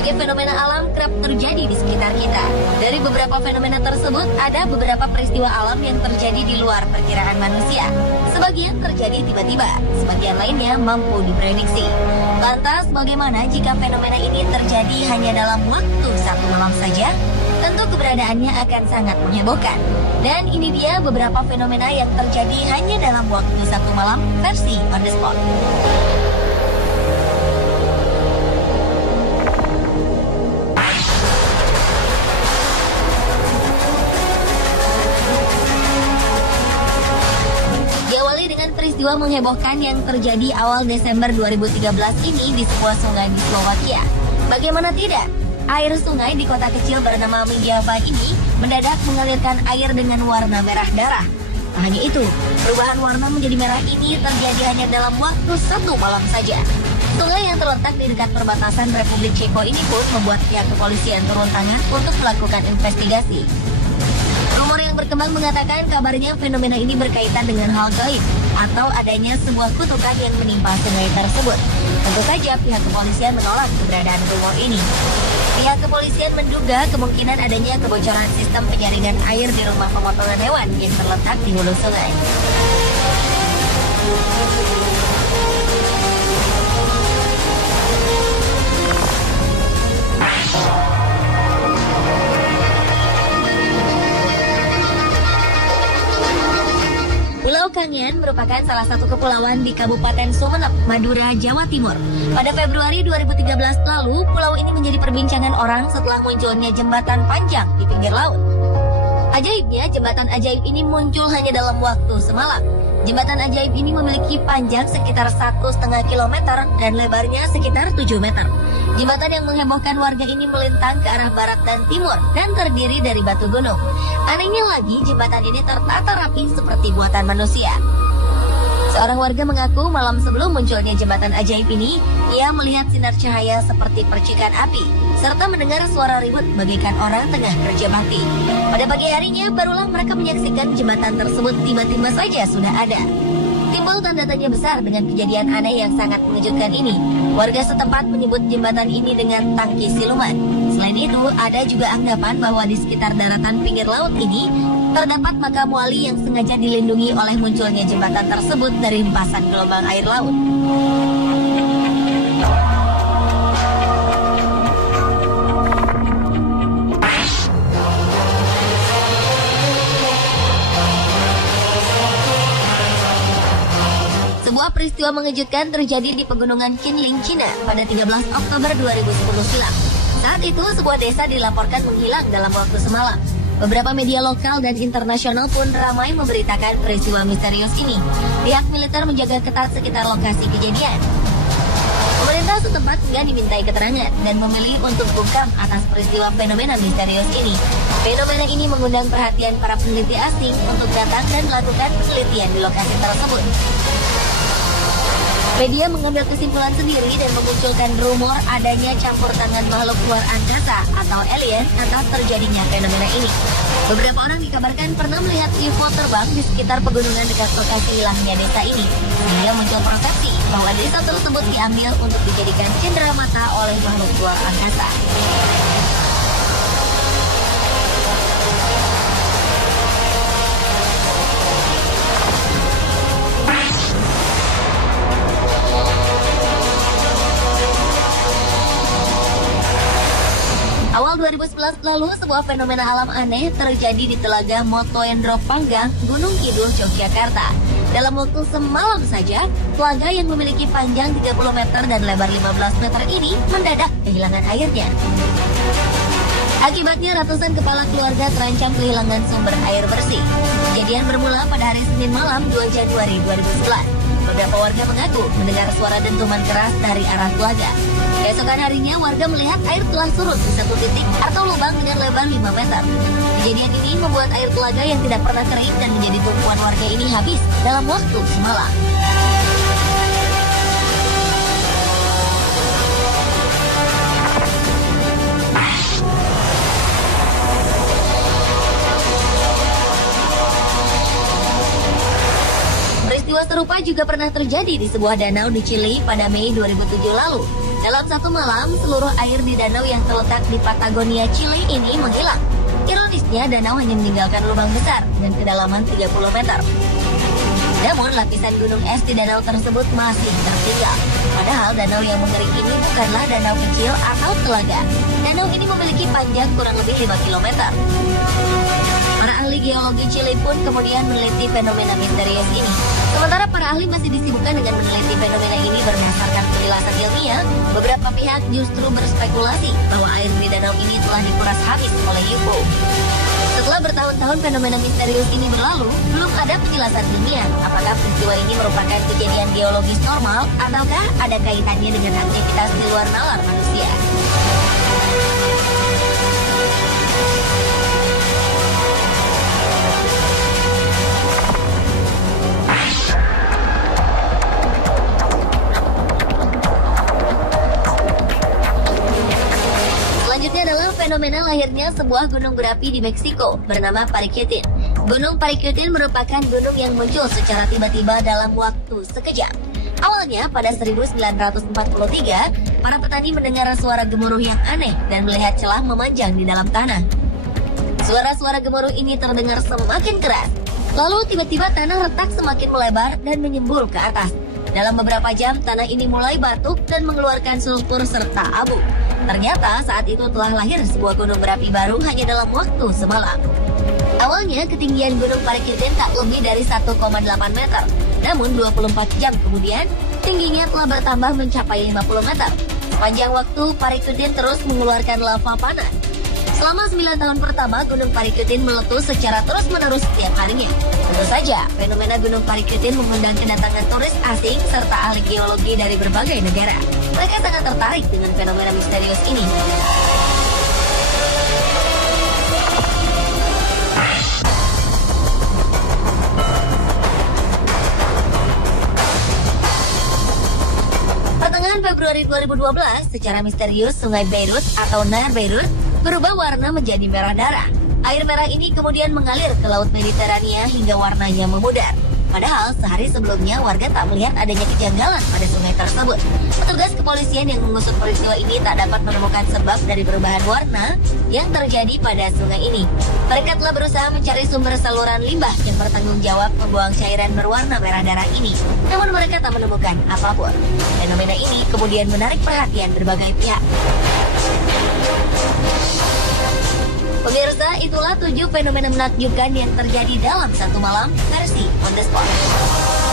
Berbagai fenomena alam kerap terjadi di sekitar kita. Dari beberapa fenomena tersebut, ada beberapa peristiwa alam yang terjadi di luar perkiraan manusia. Sebagian terjadi tiba-tiba, sebagian lainnya mampu diprediksi. Lantas, bagaimana jika fenomena ini terjadi hanya dalam waktu satu malam saja? Tentu keberadaannya akan sangat menghebohkan. Dan ini dia beberapa fenomena yang terjadi hanya dalam waktu satu malam versi on the spot. Diawali dengan peristiwa menghebohkan yang terjadi awal Desember 2013 ini di sebuah sungai di Slovakia. Bagaimana tidak? Air sungai di kota kecil bernama Mijava ini mendadak mengalirkan air dengan warna merah darah. Tak hanya itu, perubahan warna menjadi merah ini terjadi hanya dalam waktu satu malam saja. Sungai yang terletak di dekat perbatasan Republik Ceko ini pun membuat pihak kepolisian turun tangan untuk melakukan investigasi. Rumor yang berkembang mengatakan kabarnya fenomena ini berkaitan dengan hal gaib atau adanya sebuah kutukan yang menimpa sungai tersebut. Tentu saja pihak kepolisian menolak keberadaan rumor ini. Pihak kepolisian menduga kemungkinan adanya kebocoran sistem penyaringan air di rumah pemotongan hewan yang terletak di hulu sungai. Pulau Kangen merupakan salah satu kepulauan di Kabupaten Sumeneb, Madura, Jawa Timur. Pada Februari 2013 lalu, pulau ini menjadi perbincangan orang setelah munculnya jembatan panjang di pinggir laut. Ajaibnya, jembatan ajaib ini muncul hanya dalam waktu semalam. Jembatan ajaib ini memiliki panjang sekitar 1,5 km dan lebarnya sekitar 7 meter. Jembatan yang menghebohkan warga ini melintang ke arah barat dan timur dan terdiri dari batu gunung. Anehnya lagi, jembatan ini tertata rapi seperti buatan manusia. Seorang warga mengaku malam sebelum munculnya jembatan ajaib ini, ia melihat sinar cahaya seperti percikan api, serta mendengar suara ribut bagaikan orang tengah kerja bakti. Pada pagi harinya, barulah mereka menyaksikan jembatan tersebut tiba-tiba saja sudah ada. Timbul tanda tanya besar dengan kejadian aneh yang sangat mengejutkan ini. Warga setempat menyebut jembatan ini dengan tangki siluman. Selain itu, ada juga anggapan bahwa di sekitar daratan pinggir laut ini terdapat makam wali yang sengaja dilindungi oleh munculnya jembatan tersebut dari hempasan gelombang air laut. Sebuah peristiwa mengejutkan terjadi di pegunungan Qinling, Cina pada 13 Oktober 2010 silam. Saat itu, sebuah desa dilaporkan menghilang dalam waktu semalam. Beberapa media lokal dan internasional pun ramai memberitakan peristiwa misterius ini. Pihak militer menjaga ketat sekitar lokasi kejadian. Pemerintah setempat juga dimintai keterangan dan memilih untuk bungkam atas peristiwa fenomena misterius ini. Fenomena ini mengundang perhatian para peneliti asing untuk datang dan melakukan penelitian di lokasi tersebut. Media mengambil kesimpulan sendiri dan memunculkan rumor adanya campur tangan makhluk luar angkasa atau alien atas terjadinya fenomena ini. Beberapa orang dikabarkan pernah melihat UFO terbang di sekitar pegunungan dekat lokasi hilangnya desa ini, sehingga muncul persepsi bahwa desa tersebut diambil untuk dijadikan cendera mata oleh makhluk luar angkasa. Awal 2011 lalu, sebuah fenomena alam aneh terjadi di Telaga Motoendro Panggang, Gunung Kidul, Yogyakarta. Dalam waktu semalam saja, telaga yang memiliki panjang 30 meter dan lebar 15 meter ini mendadak kehilangan airnya. Akibatnya ratusan kepala keluarga terancam kehilangan sumber air bersih. Kejadian bermula pada hari Senin malam 2 Januari 2011. Beberapa warga mengaku mendengar suara dentuman keras dari arah telaga. Keesokan harinya, warga melihat air telah surut di satu titik atau lubang dengan lebar 5 meter. Kejadian ini membuat air telaga yang tidak pernah kering dan menjadi tumpuan warga ini habis dalam waktu semalam. Peristiwa Peristiwa serupa juga pernah terjadi di sebuah danau di Chili pada Mei 2007 lalu. Dalam satu malam, seluruh air di danau yang terletak di Patagonia, Chili ini menghilang. Ironisnya, danau hanya meninggalkan lubang besar dan kedalaman 30 meter. Namun, lapisan gunung es di danau tersebut masih tertinggal. Padahal, danau yang mengering ini bukanlah danau kecil atau telaga. Danau ini memiliki panjang kurang lebih 5 km. Para ahli geologi Chili pun kemudian meneliti fenomena misterius ini. Sementara para ahli masih disibukkan dengan meneliti fenomena ini berdasarkan penjelasan ilmiah, beberapa pihak justru berspekulasi bahwa air di danau ini telah dikuras habis oleh UFO. Setelah bertahun-tahun fenomena misterius ini berlalu, belum ada penjelasan ilmiah apakah peristiwa ini merupakan kejadian geologis normal ataukah ada kaitannya dengan aktivitas di luar nalar manusia. Selanjutnya adalah fenomena lahirnya sebuah gunung berapi di Meksiko bernama Paricutin. Gunung Paricutin merupakan gunung yang muncul secara tiba-tiba dalam waktu sekejap. Awalnya pada 1943, para petani mendengar suara gemuruh yang aneh dan melihat celah memanjang di dalam tanah. Suara-suara gemuruh ini terdengar semakin keras. Lalu tiba-tiba tanah retak semakin melebar dan menyembul ke atas. Dalam beberapa jam, tanah ini mulai batuk dan mengeluarkan sulfur serta abu. Ternyata saat itu telah lahir sebuah gunung berapi baru hanya dalam waktu semalam. Awalnya ketinggian gunung Paricutin tak lebih dari 1,8 meter. Namun 24 jam kemudian, tingginya telah bertambah mencapai 50 meter. Sepanjang waktu, Paricutin terus mengeluarkan lava panas. Selama 9 tahun pertama, Gunung Paricutin meletus secara terus-menerus setiap harinya. Tentu saja, fenomena Gunung Paricutin mengundang kedatangan turis asing serta ahli geologi dari berbagai negara. Mereka sangat tertarik dengan fenomena misterius ini. Pertengahan Februari 2012, secara misterius Sungai Beirut atau Nahar Beirut berubah warna menjadi merah darah. Air merah ini kemudian mengalir ke Laut Mediterania hingga warnanya memudar. Padahal sehari sebelumnya warga tak melihat adanya kejanggalan pada sungai tersebut. Petugas kepolisian yang mengusut peristiwa ini tak dapat menemukan sebab dari perubahan warna yang terjadi pada sungai ini. Mereka telah berusaha mencari sumber saluran limbah yang bertanggung jawab membuang cairan berwarna merah darah ini. Namun mereka tak menemukan apapun. Fenomena ini kemudian menarik perhatian berbagai pihak. Pemirsa, itulah 7 fenomena menakjubkan yang terjadi dalam satu malam versi On The Spot.